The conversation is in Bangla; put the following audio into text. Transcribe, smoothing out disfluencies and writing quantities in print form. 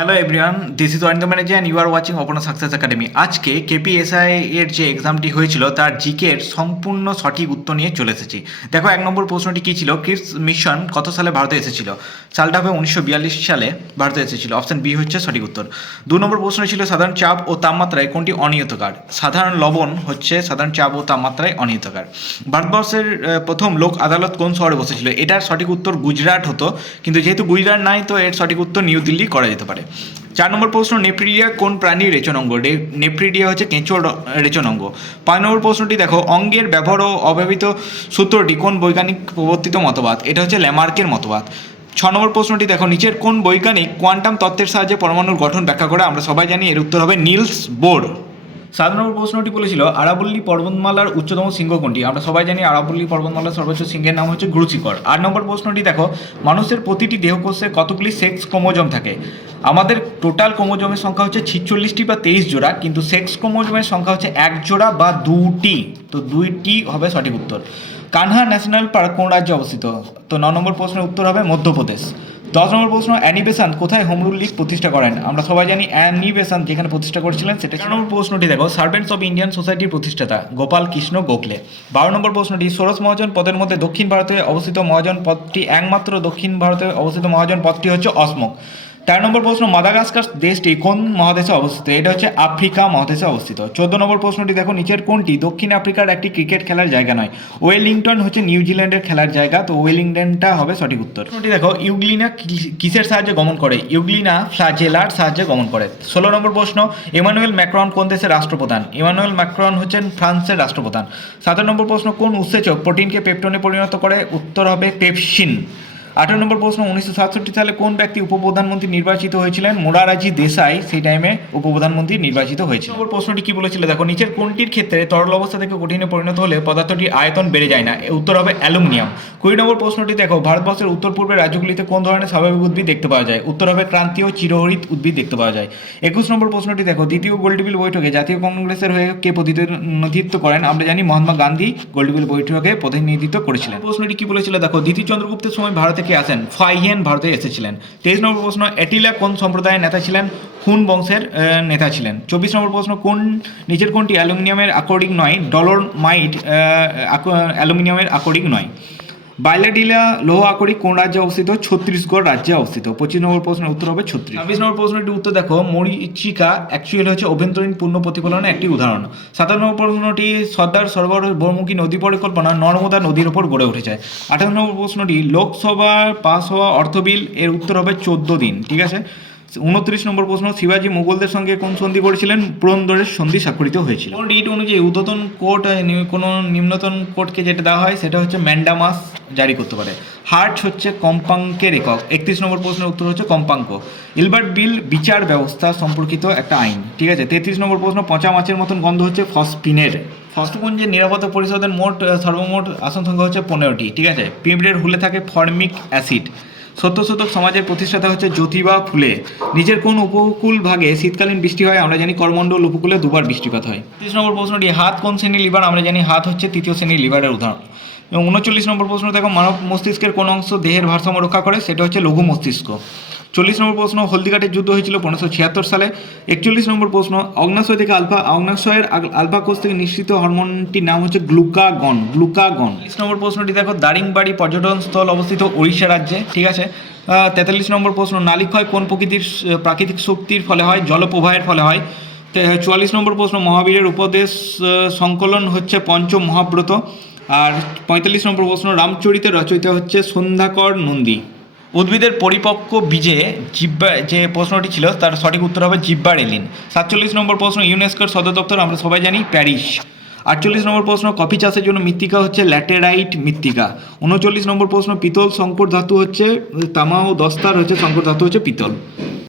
Hello everyone, this is Arindam Banerjee and you are watching Aparna success academy. আজকে কেপিএসআই এর যে এক্সামটি হয়েছিল তার জিকের সম্পূর্ণ সঠিক উত্তর নিয়ে চলে এসেছি। দেখো, 1 নম্বর প্রশ্নটি কী ছিল? ক্রিপস মিশন কত সালে ভারতে এসেছিল? সালটা হবে 1942 সালে ভারতে এসেছিল। অপশান বি হচ্ছে সঠিক উত্তর। 2 নম্বর প্রশ্ন ছিল সাধারণ চাপ ও তাপমাত্রায় কোনটি অনিয়তকার? সাধারণ লবণ হচ্ছে সাধারণ চাপ ও তাপমাত্রায় অনিয়তকার। ভারতবর্ষের প্রথম লোক আদালত কোন শহরে বসেছিল? এটার সঠিক উত্তর গুজরাট হতো, কিন্তু যেহেতু গুজরাট নাই তো এর সঠিক উত্তর নিউ দিল্লি করা যেতে পারে। 4 নম্বর প্রশ্ন, নেপ্রিডিয়া কোন প্রাণীর রেচনাঙ্গ? নেপ্রিডিয়া হচ্ছে কেঁচোর রেচনাঙ্গ। 5 নম্বর প্রশ্নটি দেখো, অঙ্গের ব্যবহার ও অব্যবহৃত সূত্রটি কোন বৈজ্ঞানিক প্রবর্তিত মতবাদ? এটা হচ্ছে ল্যামার্কের মতবাদ। 6 নম্বর প্রশ্নটি দেখো, নিচের কোন বৈজ্ঞানিক কোয়ান্টাম তত্ত্বের সাহায্যে পরমাণুর গঠন ব্যাখ্যা করে? আমরা সবাই জানি এর উত্তর হবে নিলস বোর। 7 নম্বর প্রশ্নটি বলেছিল আরাবল্লী পর্বতমালার উচ্চতম শৃঙ্গ কোনটি? আমরা সবাই জানি আরাবল্লী পর্বতমালার সর্বোচ্চ শৃঙ্গের নাম হচ্ছে গুরু শিখর। 8 নম্বর প্রশ্নটি দেখো, মানুষের প্রতিটি দেহকোষে কতগুলি সেক্স ক্রোমোজোম থাকে? আমাদের টোটাল ক্রোমোজোমের সংখ্যা হচ্ছে 46টি বা 23 জোড়া, কিন্তু সেক্স ক্রোমোজোমের সংখ্যা হচ্ছে 1 জোড়া বা 2টি, তো 2টি হবে সঠিক উত্তর। কানহা ন্যাশনাল পার্ক কোন রাজ্যে অবস্থিত? তো 9 নম্বর প্রশ্নের উত্তর হবে মধ্যপ্রদেশ। 10 নম্বর প্রশ্ন, অ্যানি বেসান্ত কোথায় হোম রুল লীগ প্রতিষ্ঠা করেন? আমরা সবাই জানি অ্যানি বেসান্ত যেখানে প্রতিষ্ঠা করেছিলেন সেটা। 11 নম্বর প্রশ্নটি দেখো, সার্ভেন্টস অফ ইন্ডিয়ান সোসাইটির প্রতিষ্ঠাতা গোপাল কৃষ্ণ গোখলে। 12 নম্বর প্রশ্নটি, ষোড়শ মহাজন পদের মধ্যে দক্ষিণ ভারতে অবস্থিত মহাজন পদটি একমাত্র দক্ষিণ ভারতে অবস্থিত মহাজন পদটি হচ্ছে অসমক। 13 নম্বর প্রশ্ন, মাদাগাস্কার দেশটি কোন মহাদেশে অবস্থিত? এটা হচ্ছে আফ্রিকা মহাদেশে অবস্থিত। 14 নম্বর প্রশ্নটি দেখো, নিচের কোনটি দক্ষিণ আফ্রিকার একটি ক্রিকেট খেলার জায়গা নয়? ওয়েলিংটন হচ্ছে নিউজিল্যান্ডের খেলার জায়গা, তো ওয়েলিংটনটা হবে সঠিক উত্তর। প্রশ্নটি দেখো, ইউগ্লিনা কিসের সাহায্যে গমন করে? ইউগ্লিনা ফ্লাজেলার সাহায্যে গমন করে। 16 নম্বর প্রশ্ন, ইমানুয়েল ম্যাক্রন কোন দেশের রাষ্ট্রপ্রধান? ইমানুয়েল ম্যাক্রন হচ্ছেন ফ্রান্সের রাষ্ট্রপ্রধান। 17 নম্বর প্রশ্ন, কোন উৎসেচক প্রোটিনকে পেপটোনে পরিণত করে? উত্তর হবে পেপসিন। 18 নম্বর প্রশ্ন, 1967 সালে কোন ব্যক্তি উপপ্রধানমন্ত্রী নির্বাচিত হয়েছিলেন? মোরারজি দেশাই সেই টাইমে উপপ্রধানমন্ত্রী নির্বাচিত হয়েছিল। নম্বর প্রশ্নটি কি বলেছিল দেখো, নিচের কোনটির ক্ষেত্রে তরল অবস্থা থেকে কঠিনে পরিণত হলে পদার্থটির আয়তন বেড়ে যায় না? উত্তর হবে অ্যালুমিনিয়াম। 20 নম্বর প্রশ্নটি দেখো, ভারতবর্ষের উত্তর পূর্বের রাজ্যগুলিতে কোন ধরনের স্বাভাবিক উদ্ভিদ দেখতে পাওয়া যায়? উত্তর হবে ক্রান্তীয় চিরহরিত উদ্ভিদ দেখতে পাওয়া যায়। 21 নম্বর প্রশ্নটি দেখো, দ্বিতীয় গোলটেবিল বৈঠকে জাতীয় কংগ্রেসের হয়ে কে প্রতিনিধিত্ব করেন? আমরা জানি মহাত্মা গান্ধী গোলটেবিল বৈঠকে প্রতিনিধিত্ব করেছিলেন। প্রশ্নটি কি বলেছিল দেখো, দ্বিতীয় চন্দ্রগুপ্তের সময় ভারতে কে আসেন? ফাইহিয়েন ভারতে এসেছিলেন। 23 নম্বর প্রশ্ন, অ্যাটিলা কোন সম্প্রদায়ের নেতা ছিলেন? হুন বংশের নেতা ছিলেন। 24 নম্বর প্রশ্ন, নিচের কোনটি অ্যালুমিনিয়ামের আকরিক নয়? ডলোমাইট অ্যালুমিনিয়ামের আকরিক নয়। বাইলাডিলা লৌহ আকরিক কোন রাজ্যে অবস্থিত? ছত্তিশগড় রাজ্যে অবস্থিত। 25 নম্বর প্রশ্নের উত্তর হবে 36। 26 নম্বর প্রশ্নটির উত্তর দেখো, মরীচিকা অ্যাকচুয়ালি হচ্ছে অভ্যন্তরীণ পূর্ণ প্রতিফলনের একটি উদাহরণ। 57 নম্বর প্রশ্নটি, সর্দার সরোবর বহুমুখী নদী পরিকল্পনা নর্মদা নদীর ওপর গড়ে উঠেছে। 58 নম্বর প্রশ্নটি, লোকসভার পাস হওয়া অর্থ বিল, এর উত্তর হবে 14 দিন, ঠিক আছে। 29 নম্বর প্রশ্ন, শিবাজি মুঘলদের সঙ্গে কোন সন্ধি করেছিলেন? পুরন্দরের সন্ধি স্বাক্ষরিত হয়েছিল। রিট অনুযায়ী ঊর্ধ্বতন কোর্ট কোনো নিম্নতন কোর্টকে যেটা দেওয়া হয় সেটা হচ্ছে ম্যান্ডামাস জারি করতে পারে। হার্ট হচ্ছে কম্পাঙ্কের একক। 31 নম্বর প্রশ্নের উত্তর হচ্ছে কম্পাঙ্ক। ইলবার্ট বিল বিচার ব্যবস্থা সম্পর্কিত একটা আইন, ঠিক আছে। 33 নম্বর প্রশ্ন, পচা মাছের মতন গন্ধ হচ্ছে ফসফিনের। ফসফপুঞ্জের নিরাপত্তা পরিষদের সর্বমোট আসন সংখ্যা হচ্ছে 15টি, ঠিক আছে। পিঁপড়ের হুলে থাকে ফর্মিক অ্যাসিড। 70 শতক সমাজের প্রতিষ্ঠাতা হচ্ছে জ্যোতিবা ফুলে। নিচের কোন উপকূল ভাগে শীতকালীন বৃষ্টি হয়? আমরা জানি করমণ্ডল উপকূলে 2বার বৃষ্টিপাত হয়। 30 নম্বর প্রশ্নটি, হাত কোন শ্রেণীর লিভার? আমরা জানি হাত হচ্ছে 3য় শ্রেণীর লিভারের উদাহরণ। এবং 39 নম্বর প্রশ্ন দেখো, মানব মস্তিষ্কের কোন অংশ দেহের ভারসাম্য রক্ষা করে? সেটা হচ্ছে লঘু মস্তিষ্ক। 40 নম্বর প্রশ্ন, হলদিঘাটের যুদ্ধ হয়েছিল 1576 সালে। 41 নম্বর প্রশ্ন, অগ্নাশয় থেকে অগ্নাশয়ের আলফা কোষ থেকে নিঃসৃত হরমোনটির নাম হচ্ছে গ্লুকাগন। 40 নম্বর প্রশ্নটি দেখো, দারিংবাড়ি পর্যটন স্থল অবস্থিত ওড়িশা রাজ্যে, ঠিক আছে। 43 নম্বর প্রশ্ন, নালী ক্ষয় কোন প্রাকৃতিক শক্তির ফলে হয়? জলপ্রবাহের ফলে হয়। 44 নম্বর প্রশ্ন, মহাবীরের উপদেশ সংকলন হচ্ছে পঞ্চম মহাব্রত। আর 45 নম্বর প্রশ্ন, রামচরিতের রচয়িতা হচ্ছে সন্ধ্যাকর নন্দী। উদ্ভিদের পরিপক্ক বীজে জিব্বা, যে প্রশ্নটি ছিল তার সঠিক উত্তর হবে জিব্বারেলিন। 47 নম্বর প্রশ্ন, ইউনেস্কোর সদর দপ্তর আমরা সবাই জানি প্যারিস। 48 নম্বর প্রশ্ন, কফি চাষের জন্য মৃত্তিকা হচ্ছে ল্যাটেরাইট মৃত্তিকা। 39 নম্বর প্রশ্ন, পিতল সংকর ধাতু হচ্ছে তামা ও দস্তার হচ্ছে সংকর ধাতু হচ্ছে পিতল।